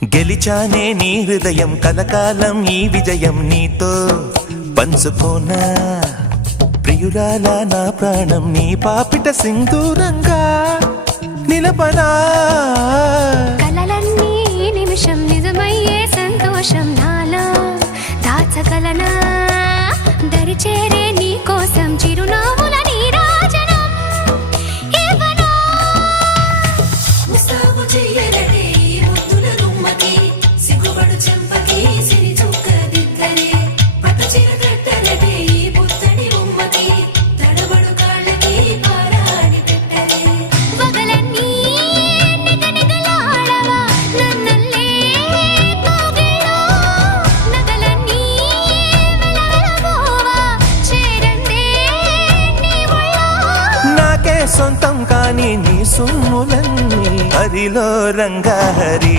గెలిచానే నీ హృదయం కలకాలం ఈ విజయం నీతో పంచుకోనా ప్రియురాలా నా ప్రాణం నీ పాపిట సింధూరంగా నిలపనా కలలన్నీ నిమిషం నిజమయ్యే సంతోషం నాలో దాచగలనా దరిచేరే నీ కోసం చిరునవ్వుల నీరాజనం ఇవ్వనా ముస్తాబు చెయ్యరటే ఈ ముద్దుల గుమ్మకి సిగ్గుపడు చెంపకి సిరి చుక్కదిద్దరే పట్టు చీర కట్టరటే ఈ పుత్తడి బొమ్మకి తడబడు కాళ్ళకి పారాడి పెట్టరే పగలన్నీ నిగనిగలాడవా నన్నల్లే కోగిలో నగలన్నీ వెలవెలబోవా చేరందే నీ ఒళ్ళో నాకే సొంతం కాని నీ సొమ్ములన్నీ హరిలో రంగాహరి